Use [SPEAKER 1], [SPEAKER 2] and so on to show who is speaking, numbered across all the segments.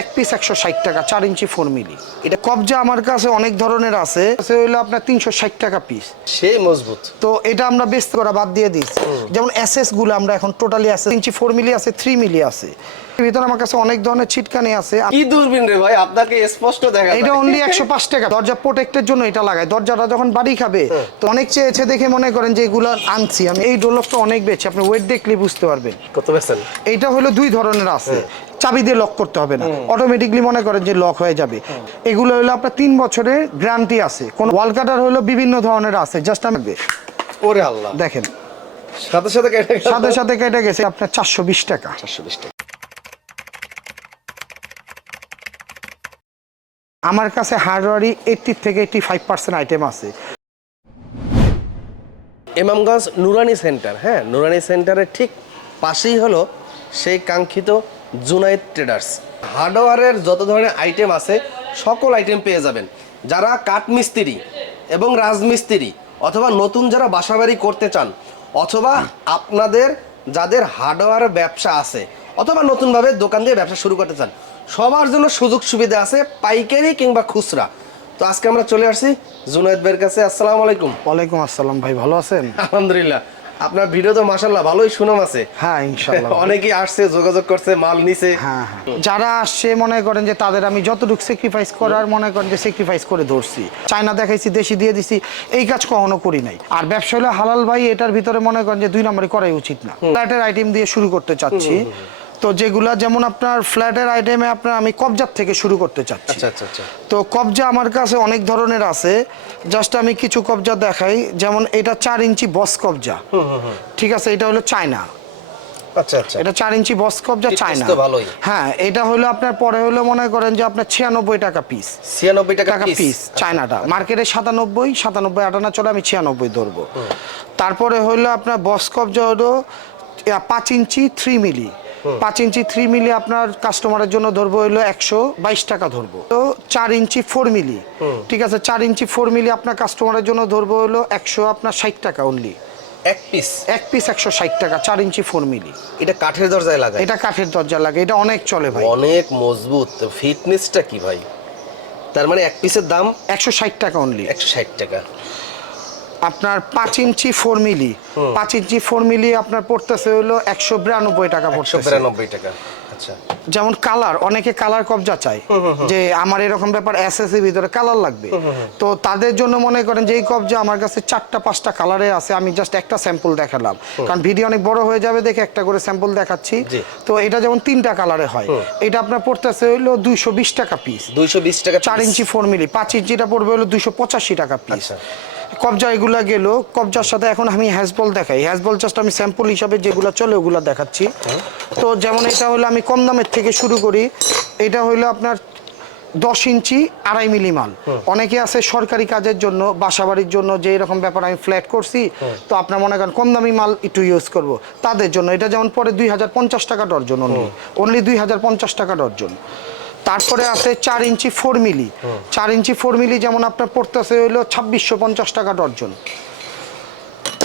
[SPEAKER 1] এক পিস একশো ষাট টাকা চার ইঞ্চি ফোর মিলি এটা কবজা আমার কাছে অনেক ধরনের আছে। সে হইল আপনার তিনশো ষাট টাকা পিস
[SPEAKER 2] সেই মজবুত।
[SPEAKER 1] তো এটা আমরা বেস্ট করা বাদ দিয়ে দিচ্ছি যেমন এসএসগুলো আমরা এখন টোটালি আছে ইঞ্চি ফোর মিলি আছে থ্রি মিলি আছে। ভিতরে আমার কাছে অনেক ধরনের ছিটকানি আছে।
[SPEAKER 2] কি দূরবীন রে ভাই আপনাকে স্পষ্ট দেখা
[SPEAKER 1] এটা অনলি একশো পাঁচ টাকা। দরজা প্রোটেক্টের জন্য এটা লাগায়। দরজাটা যখন বাড়ি খাবে তো অনেক চেয়েছে দেখে মনে করেন যে এগুলো আনছি। আমি এই ডোলকটা অনেক বেছে আপনি ওয়েট দেখলে বুঝতে পারবেন।
[SPEAKER 2] কত
[SPEAKER 1] এইটা হলো দুই ধরনের আছে। চাবি দিয়ে লক করতে হবে না। অটোমেটিকলি মনে করেন যে লক হয়ে যাবে। এগুলো হলো আপনার তিন বছরের গ্যারান্টি আছে। কোন ওয়াল কাটার হলো বিভিন্ন ধরনের আছে জাস্ট আমি
[SPEAKER 2] ওরে আল্লাহ।
[SPEAKER 1] দেখেন।
[SPEAKER 2] সাথে সাথে কেটে
[SPEAKER 1] সাথে সাথে কেটে গেছে আপনার চারশো বিশ টাকা।
[SPEAKER 2] 420 টাকা।
[SPEAKER 1] আমার কাছে হার্ডওয়ারি এইটটি থেকে এইটটি ফাইভ পার্সেন্ট আইটেম আছে।
[SPEAKER 2] ইমামগঞ্জ নুরানি সেন্টার হ্যাঁ নুরানি সেন্টারের ঠিক পাশেই হলো সেই কাঙ্ক্ষিত জুনাইদ ট্রেডার্স। হার্ডওয়ারের যত ধরনের আইটেম আছে সকল আইটেম পেয়ে যাবেন। যারা কাঠমিস্ত্রি এবং রাজমিস্ত্রি অথবা নতুন যারা বাসাবাড়ি করতে চান অথবা আপনাদের যাদের হার্ডওয়্যার ব্যবসা আছে অথবা নতুনভাবে দোকান দিয়ে ব্যবসা শুরু করতে চান সবার জন্য সুযোগ সুবিধা আছে পাইকারি কিংবা খুচরা। তো আজকে আমরা চলে আসছি জুনাইদ ভাইয়ের কাছে। আসসালামু আলাইকুম।
[SPEAKER 1] ওয়ালাইকুম আসসালাম ভাই ভালো আছেন?
[SPEAKER 2] আলহামদুলিল্লাহ। আপনার ভিডিও তো মাসাল্লাহ ভালোই সুনাম আছে।
[SPEAKER 1] হ্যাঁ ইনশাল্লাহ
[SPEAKER 2] অনেকেই আসছে যোগাযোগ করছে মাল নিছে।
[SPEAKER 1] হ্যাঁ হ্যাঁ। যারা আসছে মনে করেন যে তাদের আমি যতটুকু স্যাক্রিফাইস করার মনে করেন যে স্যাক্রিফাইস করে ধরছি। চায়না দেখাইছি দেশি দিয়ে দিছি এই কাজ কখনো করি নাই। আর ব্যবসা হলো হালাল ভাই এটার ভিতরে মনে করেন যে দুই নম্বরে করাই উচিত না। ফ্ল্যাটের আইটেম দিয়ে শুরু করতে চাচ্ছি। তো যেগুলা যেমন আপনার ফ্ল্যাটের আইটেমে আপনার আমি কবজার থেকে শুরু করতে চাচ্ছি।
[SPEAKER 2] আচ্ছা আচ্ছা আচ্ছা।
[SPEAKER 1] তো কবজা আমার কাছে অনেক ধরনের আছে। জাস্ট আমি কিছু কবজা দেখাই। যেমন এটা চার ইঞ্চি বস কবজা। ঠিক আছে এটা হলো চায়না।
[SPEAKER 2] আচ্ছা আচ্ছা।
[SPEAKER 1] এটা চার ইঞ্চি বস কবজা চায়না।
[SPEAKER 2] তো
[SPEAKER 1] হ্যাঁ এটা হলো আপনার পরে হলো মনে করেন যে আপনার ছিয়ানব্বই টাকা পিস
[SPEAKER 2] ছিয়ানব্বই টাকা পিস
[SPEAKER 1] চায়নাটা। মার্কেটে সাতানব্বই সাতানব্বই আটানা চলে আমি ছিয়ানব্বই ধরবো। তারপরে হলো আপনার বস কবজা হলো পাঁচ ইঞ্চি থ্রি মিলি পাঁচ ইঞ্চি থ্রি মিলি আপনার কাস্টমারের জন্য ধরবো হলো একশো বাইশ টাকা ধরবো। তো চার ইঞ্চি ফোর মিলি ঠিক আছে চার ইঞ্চি ফোর মিলি আপনার কাস্টমারের জন্য ধরবো হলো একশো আপনার ষাট টাকা অনলি
[SPEAKER 2] এক পিস
[SPEAKER 1] এক পিস একশো ষাট টাকা চার ইঞ্চি ফোর মিলি
[SPEAKER 2] এটা কাঠের দরজায় লাগায়
[SPEAKER 1] এটা কাঠের দরজা লাগে এটা অনেক চলে ভাই।
[SPEAKER 2] অনেক মজবুত। ফিটনেসটা কি ভাই? তার মানে এক পিসের দাম?
[SPEAKER 1] একশো ষাট টাকা অনলি
[SPEAKER 2] একশো ষাট টাকা।
[SPEAKER 1] আপনার পাঁচ ইঞ্চি ফোর মিলি। পাঁচ ইঞ্চি ফোর মিলি আপনার পড়তেছে হলো একশো বিরানব্বই টাকা পড়তেছে।
[SPEAKER 2] বিরানব্বই টাকা। আচ্ছা।
[SPEAKER 1] যেমন কালার অনেকে কালার কবজা চায়। যে আমার এরকম ব্যাপার এসএসসি ভিতরে কালার লাগবে। তো তাদের জন্য মনে করেন যে এই কবজা আমার কাছে চারটা পাঁচটা কালারে আছে আমি জাস্ট একটা স্যাম্পল দেখালাম। কারণ ভিডিও অনেক বড় হয়ে যাবে দেখে একটা করে স্যাম্পল দেখাচ্ছি। তো এটা যেমন তিনটা কালারে হয় এটা আপনার পড়তেছে হলো দুইশো বিশ টাকা পিস
[SPEAKER 2] দুইশো বিশ টাকা
[SPEAKER 1] চার ইঞ্চি ফোর মিলি পাঁচ ইঞ্চিটা পড়বে হলো দুইশো পঁচাশি টাকা পিস। কবজা এগুলো গেল। কবজার সাথে এখন আমি হ্যাজবল দেখাই। হ্যাজবল জাস্ট আমি স্যাম্পল হিসাবে যেগুলো চলে ওগুলো দেখাচ্ছি। তো যেমন এটা হলো আমি কম দামের থেকে শুরু করি। এটা হলো আপনার দশ ইঞ্চি আড়াই মিলি মাল। অনেকে আছে সরকারি কাজের জন্য বাসাবাড়ির জন্য যে এরকম ব্যাপার আমি ফ্ল্যাট করছি তো আপনার মনে করেন কম দামি মাল একটু ইউজ করব। তাদের জন্য এটা যেমন পরে দুই হাজার পঞ্চাশ টাকা ডর্জন অনলি অনলি দুই হাজার পঞ্চাশ টাকা ডর্জন তারপরে আছে চার ইঞ্চি ফোর মিলি চার ইঞ্চি ফোর মিলি যেমন আপনার পড়তেছে হলো ছাব্বিশশো পঞ্চাশ টাকা ডর্জন।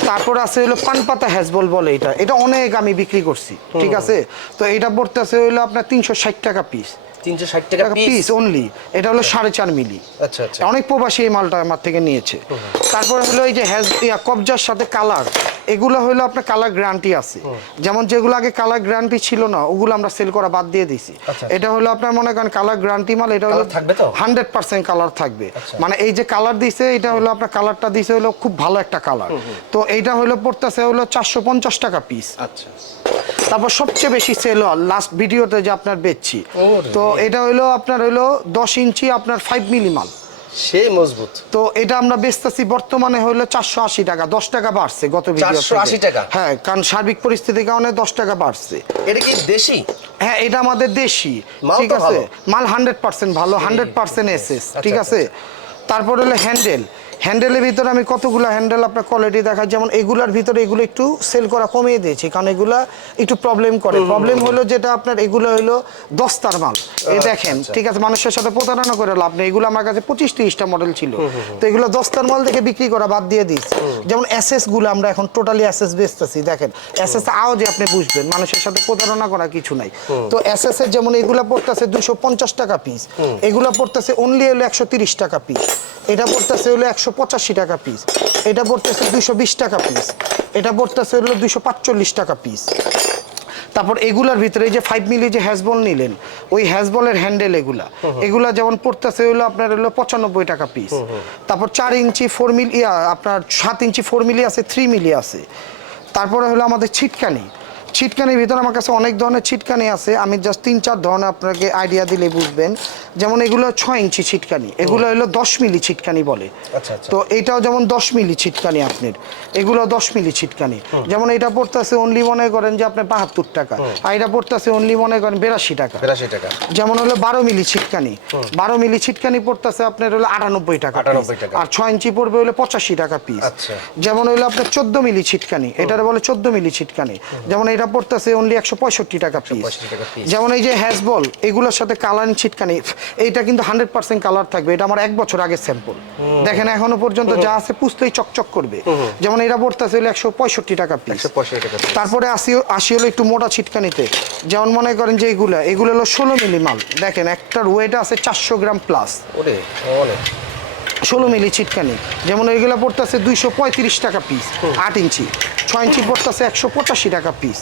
[SPEAKER 1] তারপর আছে হলো পানপাতা হ্যাজবল বলে এটা। এটা অনেক আমি বিক্রি করছি ঠিক আছে? তো এটা পড়তেছে হইল আপনার তিনশো ষাট টাকা পিস
[SPEAKER 2] তিনশো ষাট টাকা
[SPEAKER 1] টাকা
[SPEAKER 2] পিস
[SPEAKER 1] পিস অনলি এটা হলো সাড়ে চার মিলি
[SPEAKER 2] আচ্ছা
[SPEAKER 1] অনেক প্রবাসী এই মালটা আমার থেকে নিয়েছে। তারপর হলো এই যে হ্যাজ কবজার সাথে কালার এগুলো হলো আপনার কালার গ্যারান্টি আছে। যেমন যেগুলো আগে কালার গ্যারান্টি ছিল না ওগুলো আমরা সেল করা বাদ দিয়ে দিছি
[SPEAKER 2] আচ্ছা।
[SPEAKER 1] এটা হলো আপনার মনে করেন কালার গ্যারান্টি মাল এটা হলো? হান্ড্রেড পার্সেন্ট কালার থাকবে।
[SPEAKER 2] আচ্ছা।
[SPEAKER 1] মানে এই যে কালার দিছে এটা হলো আপনার কালারটা দিছে হলো খুব ভালো একটা কালার তো এইটা হলো পড়তেছে হলো চারশো পঞ্চাশ টাকা পিস
[SPEAKER 2] আচ্ছা।
[SPEAKER 1] তারপর সবচেয়ে বেশি সেল হয় লাস্ট ভিডিওতে যে আপনার বেচছি তো এটা হলো আপনার হলো দশ ইঞ্চি আপনার ফাইভ মিলি মাল।
[SPEAKER 2] সেই মজবুত।
[SPEAKER 1] তো এটা আমরা বেচতেছি বর্তমানে হলো চারশো আশি টাকা দশ টাকা বাড়ছে গত চারশো
[SPEAKER 2] আশি টাকা?
[SPEAKER 1] হ্যাঁ কারণ সার্বিক পরিস্থিতির কারণে দশ টাকা বাড়ছে।
[SPEAKER 2] এটা কি দেশি?
[SPEAKER 1] হ্যাঁ এটা আমাদের দেশি। ঠিক আছে? মাল হান্ড্রেড পার্সেন্ট ভালো হান্ড্রেড পার্সেন্ট এসএস ঠিক
[SPEAKER 2] আচ্ছা।
[SPEAKER 1] আছে তারপর হলো হ্যান্ডেল হ্যান্ডেলের ভিতরে আমি কতগুলো হ্যান্ডেল আপনার কোয়ালিটি দেখাই? যেমন এগুলার ভিতরে এগুলো একটু সেল করা কমিয়ে দিয়েছি কারণ এগুলা একটু প্রবলেম করে। প্রবলেম হলো যেটা আপনার এগুলো হলো দস্তার মাল। এই দেখেন
[SPEAKER 2] আচ্ছা।
[SPEAKER 1] ঠিক আছে মানুষের সাথে প্রতারণা করে লাভ নেই। এগুলো আমার কাছে পঁচিশ তিরিশটা মডেল ছিল। তো এগুলো দস্তার মাল থেকে বিক্রি করা বাদ দিয়ে দিচ্ছি যেমনগুলো আমরা এখন টোটালি এসএস বেচতেছি দেখেন। এসএস আওয়াজে আপনি বুঝবেন মানুষের সাথে প্রতারণা করা কিছু নাই। তো এর যেমন এগুলো পড়তেছে দুশো পঞ্চাশ টাকা পিস এগুলো পড়তেছে অনলি হলো একশো তিরিশ টাকা পিস এটা পড়তেছে হলো একশো পঁচাশি টাকা পিস এটা পড়তেছে দুশো বিশ টাকা পিস এটা পড়তেছে হলো দুশো পাঁচচল্লিশ টাকা পিস তারপর এগুলার ভিতরে এই যে ফাইভ মিলি যে হ্যাজবল নিলেন ওই হ্যাজবলের হ্যান্ডেল এগুলা এগুলা যেমন পড়তেছে হলো আপনার হলো পঁচানব্বই টাকা পিস তারপর চার ইঞ্চি ফোর মিলি আপনার সাত ইঞ্চি ফোর মিলি আছে থ্রি মিলি আছে। তারপরে হলো আমাদের ছিটকানি। ছিটকানির ভিতরে আমার কাছে অনেক ধরনের ছিটকানি আছে। আমি জাস্ট তিন চার ধরনের আপনাকে আইডিয়া দিলে বুঝবেন। যেমন এগুলো ছয় ইঞ্চি ছিটকানি। এগুলো হলো দশ মিলি ছিটকানি বলে।
[SPEAKER 2] আচ্ছা, আচ্ছা।
[SPEAKER 1] তো এটাও যেমন দশ মিলি ছিটকানি আপনার। এগুলো দশ মিলি ছিটকানি। যেমন এটা পড়তেছে অনলি মনে করেন যে আপনার বাহাত্তর টাকা। আর এটা পড়তেছে অনলি মনে করেন বিরাশি টাকা।
[SPEAKER 2] বিরাশি টাকা।
[SPEAKER 1] যেমন হলো বারো মিলি ছিটকানি। বারো মিলি ছিটকানি পড়তেছে আপনার হলো আটানব্বই টাকা
[SPEAKER 2] 98
[SPEAKER 1] piece।
[SPEAKER 2] টাকা।
[SPEAKER 1] আর ছয় ইঞ্চি পড়বে হলো পঁচাশি টাকা পিস
[SPEAKER 2] আচ্ছা।
[SPEAKER 1] যেমন হলো আপনার চোদ্দ মিলি ছিটকানি। এটার বলে চোদ্দ মিলি ছিটকানি। যেমন এটা পড়তেছে অনলি একশো পঁয়ষট্টি টাকা পিস
[SPEAKER 2] 165 টাকা piece।
[SPEAKER 1] যেমন এই যে হ্যাজবল এগুলোর সাথে কালারিং ছিটকানি এইটা কিন্তু হান্ড্রেড পার্সেন্ট কালার থাকবে। এটা আমার এক বছর আগের স্যাম্পল দেখেন এখনও পর্যন্ত যা আছে পুষতেই চকচক করবে। যেমন এটা পড়তেছে হলো একশো পঁয়ষট্টি টাকা পিস। তারপরে আসি আসি হলো একটু মোটা ছিটকানিতে। যেমন মনে করেন যে এইগুলা এগুলো হলো ষোলো মিলি মাল দেখেন একটার ওয়েট আছে চারশো গ্রাম প্লাস
[SPEAKER 2] ওরে অনেক।
[SPEAKER 1] ষোলো মিলি ছিটকানি। যেমন এইগুলো পড়তেছে দুইশো পঁয়ত্রিশ টাকা পিস আট ইঞ্চি। ছয় ইঞ্চি পড়তেছে একশো পঁচাশি টাকা পিস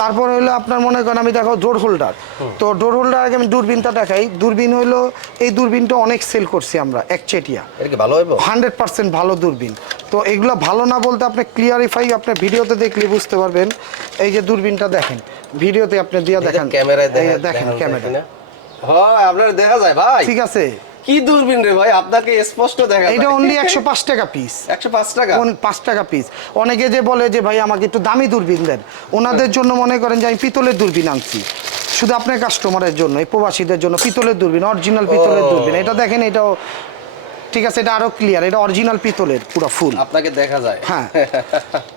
[SPEAKER 1] তারপর হলো আপনার মনে করেন আমি দেখো ডোর হোল্ডার তো ডোর হোল্ডার আগে আমি দূরবীনটা দেখাই। দূরবীন হলো এই দূরবীনটা অনেক সেল করছি আমরা একচেটিয়া
[SPEAKER 2] ভালো
[SPEAKER 1] হান্ড্রেড পার্সেন্ট ভালো দূরবীন। তো এগুলো ভালো না বলতে আপনি ক্লিয়ারিফাই আপনার ভিডিওতে দেখলে বুঝতে পারবেন। এই যে দূরবীনটা দেখেন ভিডিওতে আপনি দিয়ে দেখেন।
[SPEAKER 2] ক্যামেরায়
[SPEAKER 1] দেখেন ক্যামেরা
[SPEAKER 2] হ্যাঁ আপনার দেখা যায় ভাই।
[SPEAKER 1] ঠিক আছে।
[SPEAKER 2] কি দূরবীন রে ভাই? আপনাকে স্পষ্ট দেখা
[SPEAKER 1] এটা অনলি একশো পাঁচ টাকা পিস
[SPEAKER 2] একশো পাঁচ টাকা?
[SPEAKER 1] পাঁচ টাকা পিস অনেকে যে বলে যে ভাই আমাকে একটু দামি দূরবীন দেন। ওনাদের জন্য মনে করেন যে আমি পিতলের দূরবীন আনছি। শুধু আপনার কাস্টমারের জন্য এই প্রবাসীদের জন্য পিতলের দূরবীন অরিজিনাল পিতলের। দূরবীন। এটা দেখেন এটাও ঠিক আছে এটা আরও ক্লিয়ার এটা অরিজিনাল পিতলের পুরো ফুল।
[SPEAKER 2] আপনাকে দেখা যায়।
[SPEAKER 1] হ্যাঁ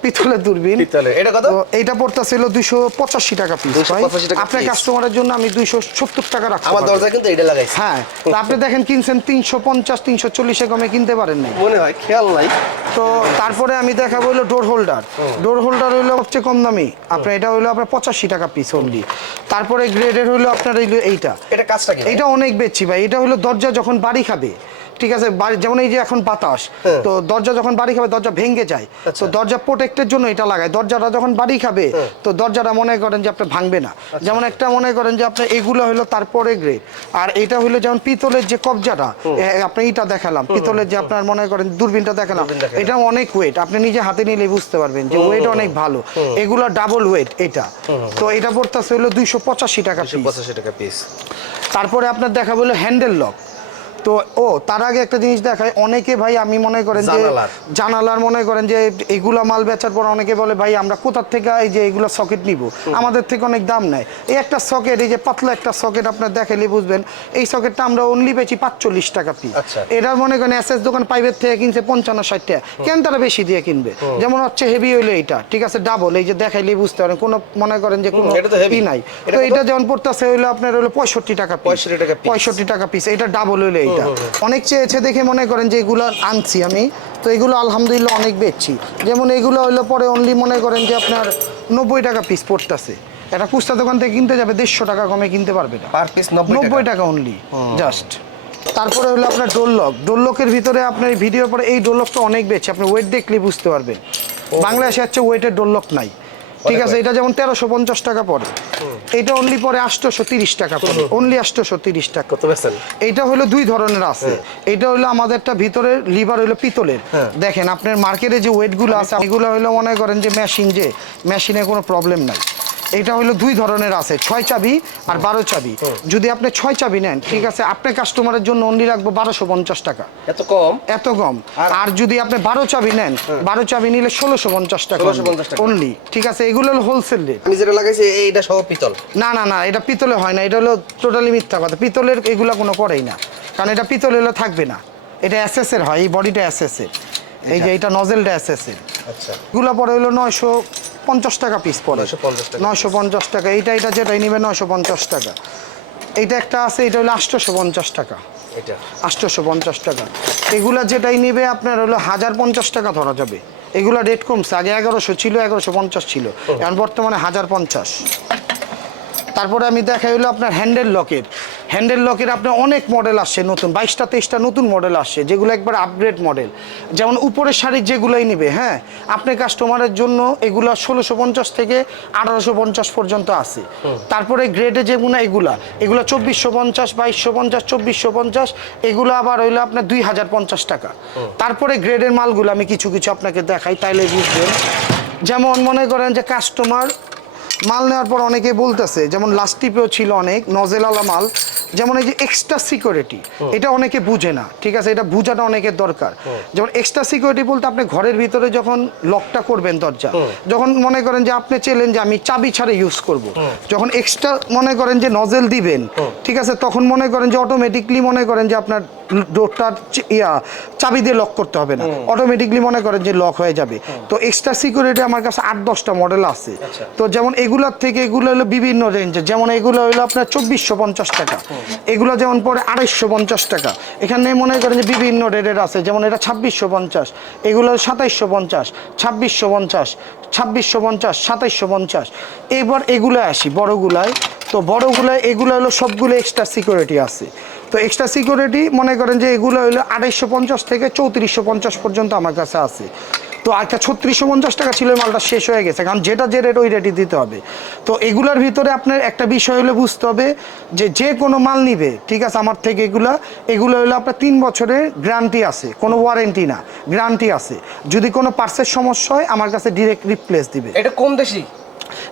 [SPEAKER 1] পিতলের দূরবীন।
[SPEAKER 2] পিতলের এটা কত?
[SPEAKER 1] তো এইটা পড়তেছিল দুইশো পঁচাশি টাকা পিস
[SPEAKER 2] 285 টাকা
[SPEAKER 1] আপনার কাস্টমারের জন্য আমি দুইশো সত্তর টাকা রাখছি
[SPEAKER 2] আমার দরজায় কিন্তু এটা লাগাইছে।
[SPEAKER 1] হ্যাঁ তো আপনি দেখেন কিনছেন তিনশো পঞ্চাশ তিনশো চল্লিশে কমে কিনতে পারেন নাই।
[SPEAKER 2] মনে হয় খেয়াল নাই।
[SPEAKER 1] তো তারপরে আমি দেখাবো হলো ডোর হোল্ডার ডোর হোল্ডার হইল সবচেয়ে কম দামি। আপনার এটা হইল আপনার পঁচাশি টাকা পিস অনলি তারপরে গ্রেডের হইল আপনার এইটা।
[SPEAKER 2] এটা কাজটা কি
[SPEAKER 1] এইটা অনেক বেচছি ভাই। এটা হলো দরজা যখন বাড়ি খাবে ঠিক আছে যেমন এই যে এখন বাতাস
[SPEAKER 2] হ্যাঁ।
[SPEAKER 1] তো দরজা যখন বাড়ি খাবে দরজা ভেঙে যায়। তো দরজা প্রোটেক্টের জন্য এটা লাগায়। দরজাটা যখন বাড়ি খাবে তো দরজাটা মনে করেন যে আপনার ভাঙবে না। যেমন একটা মনে করেন যে আপনার এগুলো হলো তারপরে গ্রেড আর এটা হলো যেমন পিতলের যে কবজাটা আপনি এটা দেখালাম। পিতলের যে আপনার মনে করেন দূরবীনটা দেখালাম এটা অনেক ওয়েট আপনি নিজে হাতে নিলে বুঝতে পারবেন যে ওয়েট অনেক ভালো। এগুলো ডাবল ওয়েট এটা। তো এটা পড়তেছে হলো দুইশো পঁচাশি টাকা।
[SPEAKER 2] পঁচাশি টাকা পিস
[SPEAKER 1] তারপরে আপনার দেখা বলল হ্যান্ডেল লক তো ও তার আগে একটা জিনিস দেখায় অনেকে ভাই আমি মনে করেন যে জানালার। মনে করেন যে এগুলা মাল বেচার পর অনেকে বলে ভাই আমরা কোথার থেকে এই যে এগুলো সকেট নিব? আমাদের থেকে অনেক দাম নেয়। এই একটা সকেট এই যে পাতলা একটা সকেট আপনার দেখালে বুঝবেন এই সকেটটা আমরা অনলি বেচি পাঁচচল্লিশ টাকা পিস
[SPEAKER 2] আচ্ছা।
[SPEAKER 1] এটার মনে করেন এস এস দোকান প্রাইভেট থেকে কিনছে পঞ্চান্ন ষাট টাকা। কেন তারা বেশি দিয়ে কিনবে? যেমন হচ্ছে হেভি হইল এইটা ঠিক আছে? ডাবল এই যে দেখাইলে বুঝতে পারেন। কোনো মনে করেন যে কোনো
[SPEAKER 2] এটা।
[SPEAKER 1] ই নাই। তো এটা যেমন পড়তেছে হইল আপনার হইল পঁয়ষট্টি টাকা।
[SPEAKER 2] 65 টাকা
[SPEAKER 1] পঁয়ষট্টি টাকা পিস এটা ডাবল হইল এইটা। অনেক চেয়েছে দেখে মনে করেন যে এগুলো আনছি আমি। তো এগুলো আলহামদুলিল্লাহ অনেক বেচছি। যেমন এগুলো হইল পরে অনলি মনে করেন যে আপনার নব্বই টাকা পিস পড়তেছে। এটা কুস্তা দোকান থেকে কিনতে যাবে দেড়শো টাকা কমে কিনতে পারবে না।
[SPEAKER 2] পার পিস নব্বই টাকা।
[SPEAKER 1] অনলি জাস্ট তারপরে হলো আপনার ডোললক ডোললকের ভিতরে আপনার এই ভিডিওর পরে এই ডোলকটা অনেক বেছে আপনি ওয়েট দেখলে বুঝতে পারবেন। বাংলাদেশে হচ্ছে ওয়েটের ডোললক নাই। ঠিক আছে এটা যেমন তেরোশো পঞ্চাশ টাকা পড়ে। এটা অনলি পরে আটশোশো তিরিশ টাকা পড়ে। অনলি আটশোশো তিরিশ টাকা।
[SPEAKER 2] এটা
[SPEAKER 1] এইটা হলো দুই ধরনের আছে। এটা হলো আমাদেরটা ভিতরে লিভার হলো পিতলের।
[SPEAKER 2] হ্যাঁ।
[SPEAKER 1] দেখেন আপনার মার্কেটে যে ওয়েটগুলো আছে এগুলো হলো মনে করেন যে মেশিন যে মেশিনে কোনো প্রবলেম নাই। এটা হলো দুই ধরনের আছে ছয় চাবি আর বারো চাবি। যদি আপনি ছয় চাবি নেন ঠিক আছে আপনার কাস্টমারের জন্য অনলি রাখব বারোশো পঞ্চাশ টাকা।
[SPEAKER 2] এত কম?
[SPEAKER 1] এত কম।
[SPEAKER 2] আর-
[SPEAKER 1] যদি আপনি বারো চাবি নেন বারো চাবি নিলে ষোলোশো পঞ্চাশ টাকা অনলি ঠিক আছে এগুলো হলো হোলসেল রেট
[SPEAKER 2] আমি যেটা লাগাইছি এইটা সহ পিতল।
[SPEAKER 1] না না না এটা পিতলে হয় না এটা হলো টোটালি মিথ্যা কথা। পিতলের এগুলা কোনো করেই না কারণ এটা পিতল হলে থাকবে না। এটা এর হয় এই বডিটা এর। এই যে এটা নজেলটা এসএস এর।
[SPEAKER 2] আচ্ছা।
[SPEAKER 1] এগুলো পরে হলো নয়শো পঞ্চাশ টাকা পিস পড়ে।
[SPEAKER 2] 950
[SPEAKER 1] নয়শো পঞ্চাশ টাকা। এইটা এটা যেটাই নিবে নয়শো পঞ্চাশ টাকা। এইটা একটা আছে এটা হলো আটশোশো পঞ্চাশ টাকা।
[SPEAKER 2] এটা।
[SPEAKER 1] আটশোশো পঞ্চাশ টাকা। এগুলা যেটাই নিবে আপনার হলো হাজার পঞ্চাশ টাকা ধরা যাবে। এগুলা রেট কমছে। আগে এগারোশো ছিল এগারোশো পঞ্চাশ ছিল। এখন বর্তমানে হাজার পঞ্চাশ তারপরে আমি দেখাই হলো আপনার হ্যান্ডেল লকের হ্যান্ডেল লকের আপনার অনেক মডেল আসছে নতুন বাইশটা তেইশটা নতুন মডেল আসছে যেগুলো একবার আপগ্রেড মডেল যেমন উপরের শাড়ির যেগুলোই নিবে হ্যাঁ? আপনি কাস্টমারের জন্য এগুলা ষোলোশো পঞ্চাশ থেকে আঠারোশো পঞ্চাশ পর্যন্ত আছে। তারপরে গ্রেডে যেগুলো এগুলা এগুলো চব্বিশশো পঞ্চাশ বাইশশো পঞ্চাশ চব্বিশশো পঞ্চাশ এগুলো আবার হইল আপনার দুই হাজার পঞ্চাশ টাকা। তারপরে গ্রেডের মালগুলো আমি কিছু কিছু আপনাকে দেখাই তাইলে বুঝবেন। যেমন মনে করেন যে কাস্টমার মাল নেওয়ার পর অনেকে বলতেছে যেমন লাস্ট টিপেও ছিল অনেক নজেলালা মাল। যেমন এই যে এক্সট্রা সিকিউরিটি এটা অনেকে বুঝে না ঠিক আছে? এটা বোঝাটা অনেকের দরকার। যেমন এক্সট্রা সিকিউরিটি বলতে আপনি ঘরের ভিতরে যখন লকটা করবেন দরজা যখন মনে করেন যে আপনি চেলেন যে আমি চাবি ছাড়া ইউজ করব যখন এক্সট্রা মনে করেন যে নজেল দিবেন ঠিক আছে? তখন মনে করেন যে অটোমেটিকলি মনে করেন যে আপনার ডোরটা ইয়া চাবি দিয়ে লক করতে হবে না। অটোমেটিকলি মনে করেন যে লক হয়ে যাবে। তো এক্সট্রা সিকিউরিটি আমার কাছে আট দশটা মডেল আছে। তো যেমন এগুলার থেকে এগুলো হলো বিভিন্ন রেঞ্জে যেমন এগুলো হলো আপনার চব্বিশশো পঞ্চাশ টাকা। এগুলো যেমন পরে আড়াইশো পঞ্চাশ টাকা। এখানে মনে করেন যে বিভিন্ন রেটের আছে। যেমন এটা ছাব্বিশশো পঞ্চাশ। এগুলো সাতাইশশো পঞ্চাশ ছাব্বিশশো পঞ্চাশ ছাব্বিশশো পঞ্চাশ সাতাইশশো পঞ্চাশ। এবার এগুলো আসি বড়গুলায়। তো বড়গুলো, এগুলো হলো সবগুলো এক্সট্রা সিকিউরিটি আছে। তো এক্সট্রা সিকিউরিটি মনে করেন যে এগুলো হলো আড়াইশো পঞ্চাশ থেকে চৌত্রিশশো পঞ্চাশ পর্যন্ত আমার কাছে আছে। তো একটা ছত্রিশশো পঞ্চাশ টাকা ছিল, মালটা শেষ হয়ে গেছে। কারণ যেটা যে রেট ওই রেটই দিতে হবে। তো এগুলোর ভিতরে আপনার একটা বিষয় হলে বুঝতে হবে যে যে কোনো মাল নিবে, ঠিক আছে, আমার থেকে এগুলা, এগুলো হলো আপনার তিন বছরের গ্যারান্টি আছে। কোনো ওয়ারেন্টি না গ্যারান্টি আছে। যদি কোনো পার্সের সমস্যা হয়, আমার কাছে ডিরেক্ট রিপ্লেস দিবে।
[SPEAKER 2] এটা কোন দেশি?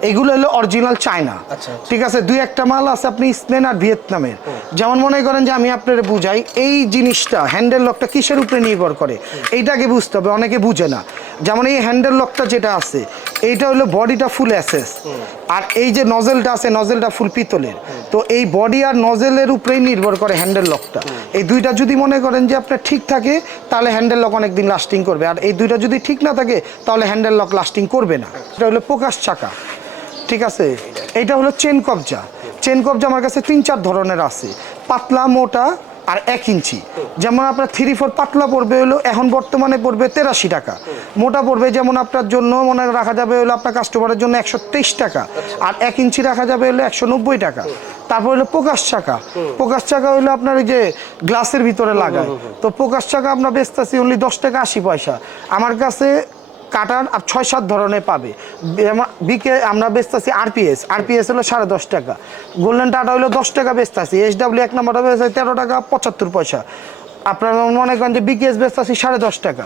[SPEAKER 1] এগুলো হলো অরিজিনাল চায়না
[SPEAKER 2] আচ্ছা, আচ্ছা।
[SPEAKER 1] ঠিক আছে দুই একটা মাল আছে আপনি স্পেন আর ভিয়েতনামের। যেমন মনে করেন যে আমি আপনার বুঝাই এই জিনিসটা হ্যান্ডেল লকটা কিসের উপরে নির্ভর করে? এইটাকে বুঝতে হবে অনেকে বুঝে না। যেমন এই হ্যান্ডেল লকটা যেটা আছে এইটা হলো বডিটা ফুল অ্যাসেস আর এই যে নজেলটা আছে নজেলটা ফুল পিতলের। তো এই বডি আর নজেলের উপরেই নির্ভর করে হ্যান্ডেল লকটা এই দুইটা যদি মনে করেন যে আপনার ঠিক থাকে তাহলে হ্যান্ডেল লক অনেক দিন লাস্টিং করবে। আর এই দুইটা যদি ঠিক না থাকে তাহলে হ্যান্ডেল লক লাস্টিং করবে না। এটা হলো প্রকাশ চাকা। ঠিক আছে? এইটা হলো চেন কবজা। চেন কবজা আমার কাছে তিন চার ধরনের আছে। পাতলা, মোটা আর এক ইঞ্চি। যেমন আপনার থ্রি ফোর পাতলা পড়বে হলো, এখন বর্তমানে পড়বে তেরাশি টাকা। মোটা পড়বে যেমন আপনার জন্য মনে রাখা যাবে হলো আপনার কাস্টমারের জন্য একশো তেইশ টাকা। আর এক ইঞ্চি রাখা যাবে হলো একশো নব্বই টাকা। তারপর হলো প্রকাশ চাকা। প্রকাশ চাকা হলো আপনার ওই যে গ্লাসের ভিতরে লাগায়। তো প্রকাশ চাকা আপনার বেচতেছি অনলি দশ টাকা আশি পয়সা। আমার কাছে কাটার আর ছয় সাত ধরনের পাবে। বিকে আমরা বেচতেছি আরপিএস। আরপিএস হলো সাড়ে দশ টাকা। গোল্ডেন টাটা হলো দশ টাকা বেচতেছি। এস ডাব্লিউ এক নম্বরটা বেচতেছি তেরো টাকা পঁচাত্তর পয়সা। আপনারা মনে করেন যে বিকেএস বেচতেছি সাড়ে দশ টাকা।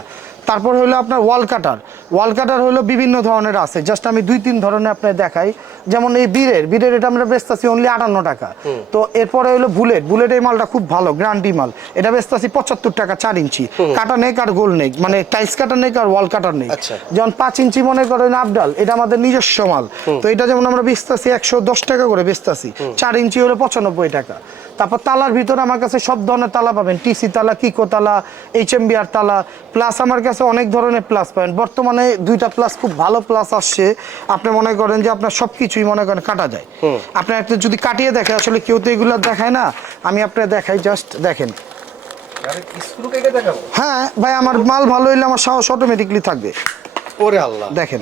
[SPEAKER 1] তারপর হলো আপনার ওয়াল কাটার। ওয়াল কাটার হলো বিভিন্ন ধরনের আছে। জাস্ট আমি দুই তিন ধরনের আপনার দেখাই। যেমন এই বীরের বীরের এটা আমরা বেচতেছি অনলি আটান্ন টাকা। তো এরপরে হলো বুলেট। বুলেট এই মালটা খুব ভালো গ্রান্টি মাল। এটা বেচতেছি পঁচাত্তর টাকা চার ইঞ্চি। কাটা নেক আর গোল নেক মানে টাইলস কাটা নেক আর ওয়াল কাটার নেক।
[SPEAKER 2] আচ্ছা।
[SPEAKER 1] যেমন পাঁচ ইঞ্চি মনে করেন আবডাল এটা আমাদের নিজস্ব মাল। তো এটা যেমন আমরা বেচতেছি একশো দশ টাকা করে বেচতেছি। চার ইঞ্চি হলো পঁচানব্বই টাকা। তারপর তালার ভিতরে আমার কাছে সব ধরনের তালা পাবেন টিসি তালা কিকো তালা এইচ এম আর তালা প্লাস আমার কাছে অনেক ধরনের প্লাস পাবেন। বর্তমানে দুইটা প্লাস খুব ভালো প্লাস আসছে। আপনি মনে করেন যে আপনার সব কিছুই মনে করেন কাটা যায়। আপনি একটা যদি কাটিয়ে দেখে আসলে কেউ তো এগুলো দেখায় না। আমি আপনার দেখাই জাস্ট দেখেন। হ্যাঁ ভাই আমার মাল ভালো হইলে আমার সাহস অটোমেটিকলি থাকবে।
[SPEAKER 2] ওরে আল্লাহ।
[SPEAKER 1] দেখেন।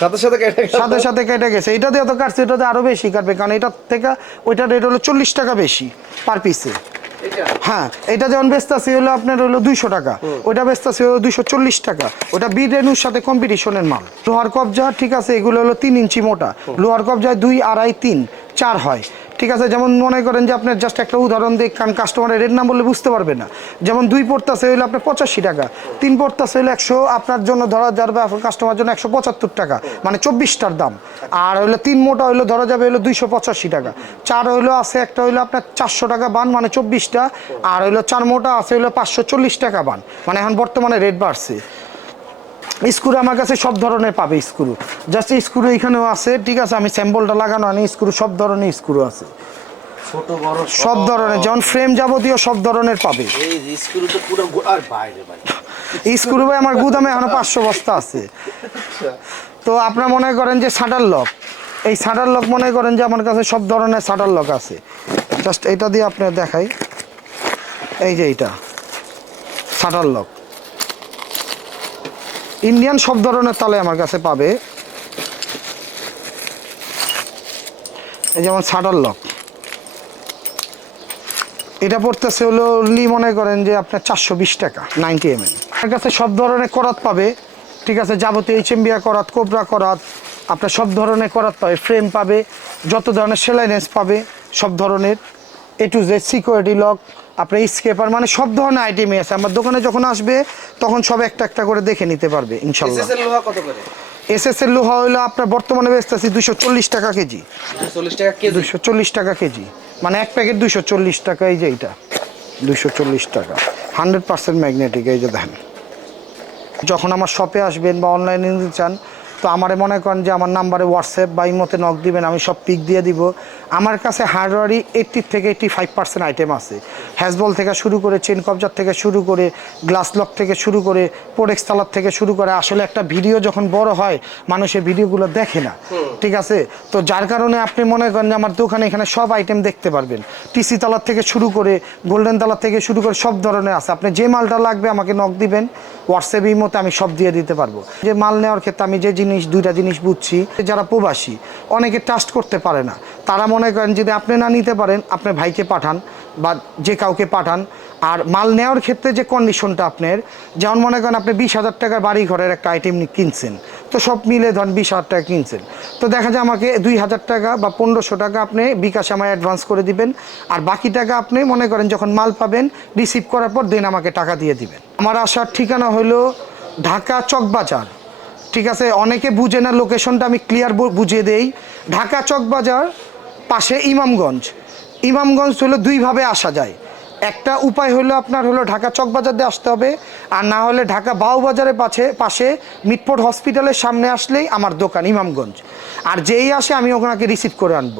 [SPEAKER 2] সাথে সাথে কেটে।
[SPEAKER 1] সাথে সাথে কেটে গেছে। এটা দিয়ে তো কাটছে এটাতে আরও বেশি কাটবে কারণ থেকে ওইটা রেট হলো চল্লিশ টাকা বেশি পার পিসে হ্যাঁ এটা যেমন বেচতাছি হলো আপনার হলো দুইশো টাকা। ওইটা বেচতাছি হলো দুইশো চল্লিশ টাকা। ওটা বি রেনুর সাথে কম্পিটিশনের মাল। লোহার কবজা ঠিক আছে এগুলো হলো তিন ইঞ্চি মোটা। লোহার কবজায় দুই আড়াই তিন চার হয়। ঠিক আছে, যেমন মনে করেন যে আপনার জাস্ট একটা উদাহরণ দিই কারণ কাস্টমারের রেট না বললে বুঝতে পারবে না। যেমন দুই পড়তাছে হইল আপনার পঁচাশি টাকা, তিন পড়তাছে হইল একশো, আপনার জন্য ধরা যাবে কাস্টমার জন্য একশো পঁচাত্তর টাকা মানে চব্বিশটার দাম। আর হইল তিন মোটা হইল ধরা যাবে হইল দুইশো পঁচাশি টাকা। চার হইল আছে একটা হইল আপনার চারশো টাকা বান মানে চব্বিশটা। আর হইল চার মোটা আছে হইল পাঁচশো চল্লিশ টাকা বান মানে এখন বর্তমানে রেট বাড়ছে। স্ক্রু আমার কাছে সব ধরনের পাবে স্ক্রু। জাস্ট স্ক্রু এখানেও আছে ঠিক আছে? আমি স্যাম্পলটা লাগানো আনি স্ক্রু সব ধরনের স্ক্রু আছে। সব ধরনের যেমন ফ্রেম যাবতীয় সব ধরনের পাবে।
[SPEAKER 2] এই স্ক্রু ভাই
[SPEAKER 1] স্ক্রু ভাই আমার গুদামে এখনও পাঁচশো বস্তা আছে। তো আপনারা মনে করেন যে শাটার লক। এই শাটার লক মনে করেন যে আমার কাছে সব ধরনের শাটার লক আছে। জাস্ট এটা দিয়ে আপনার দেখাই। এই যে এইটা। Shutter lock. ইন্ডিয়ান সব ধরনের তালে আমার কাছে পাবে। যেমন শাটার লক। এটা পড়তেছে হলো লি মনে করেন যে আপনার চারশো বিশ টাকা, নাইনটি এম এল। আমার কাছে সব ধরনের করাত পাবে। ঠিক আছে, যাবতীয় এইচ এমবিয়া করাত, কোবরা করাত, আপনার সব ধরনের করাত পাবে, ফ্রেম পাবে, যত ধরনের সেলাইনেস পাবে, সব ধরনের A to Z security lock আপনার স্কেপার মানে সব ধরনের আইটেমই আছে। আমার দোকানে যখন আসবে তখন সব একটা একটা করে দেখে নিতে পারবে ইনশাল্লাহ।
[SPEAKER 2] লোহা কত করে?
[SPEAKER 1] এস এস এর লোহা হলো আপনার বর্তমানে বেচতেছি দুশো চল্লিশ টাকা কেজি।
[SPEAKER 2] 240 টাকা কেজি?
[SPEAKER 1] দুশো চল্লিশ টাকা কেজি। মানে এক প্যাকেট দুশো চল্লিশ টাকা এই যে এইটা। দুশো চল্লিশ টাকা। হান্ড্রেড পার্সেন্ট ম্যাগনেটিক এই যে দেখেন। যখন আমার শপে আসবেন বা অনলাইনে নিতে চান তো আমারে মনে করেন যে আমার নাম্বারে হোয়াটসঅ্যাপ বা ইমোতে নক দিবেন আমি সব পিক দিয়ে দিব। আমার কাছে হার্ডওয়ারই এইট্টি থেকে এইট্টি ফাইভ পার্সেন্ট আইটেম আছে। হ্যাজবল থেকে শুরু করে চেন কবজার থেকে শুরু করে গ্লাস লক থেকে শুরু করে পোডেক্স তালার থেকে শুরু করে আসলে একটা ভিডিও যখন বড় হয় মানুষের ভিডিওগুলো দেখে না। ঠিক আছে? তো যার কারণে আপনি মনে করেন যে আমার দোকানে এখানে সব আইটেম দেখতে পারবেন। টিসি তালার থেকে শুরু করে গোল্ডেন তালার থেকে শুরু করে সব ধরনের আছে। আপনি যে মালটা লাগবে আমাকে নক দিবেন হোয়াটসঅ্যাপ এই মতো আমি সব দিয়ে দিতে পারব। যে মাল নেওয়ার ক্ষেত্রে আমি যে জিনিস দুইটা জিনিস বুঝছি। যারা প্রবাসী, অনেকে ট্রাস্ট করতে পারে না। তারা মনে করেন, যদি আপনি না নিতে পারেন আপনার ভাইকে পাঠান বা যে কাউকে পাঠান। আর মাল নেওয়ার ক্ষেত্রে যে কন্ডিশনটা আপনার, যেমন মনে করেন, আপনি বিশ হাজার টাকার বাড়ি ঘরের একটা আইটেম কিনছেন। তো সব মিলে ধরেন বিশ হাজার টাকা কিনছেন। তো দেখা যায় আমাকে দুই হাজার টাকা বা পনেরোশো টাকা আপনি বিকাশ আমায় অ্যাডভান্স করে দিবেন। আর বাকি টাকা আপনি মনে করেন, যখন মাল পাবেন রিসিভ করার পর দেন আমাকে টাকা দিয়ে দিবেন। আমার আসার ঠিকানা হলো ঢাকা চকবাজার। ঠিক আছে, অনেকে বুঝে না লোকেশনটা আমি ক্লিয়ার বুঝিয়ে দেই। ঢাকা চক বাজার পাশে ইমামগঞ্জ। ইমামগঞ্জ হলো দুইভাবে আসা যায়। একটা উপায় হলো আপনার হলো ঢাকা চকবাজার দিয়ে আসতে হবে, আর না হলে ঢাকা বাউবাজারের পাশে পাশে মিটপোর্ট হসপিটালের সামনে আসলেই আমার দোকান ইমামগঞ্জ। আর যেই আসে আমি ওনাকে রিসিভ করে আনব।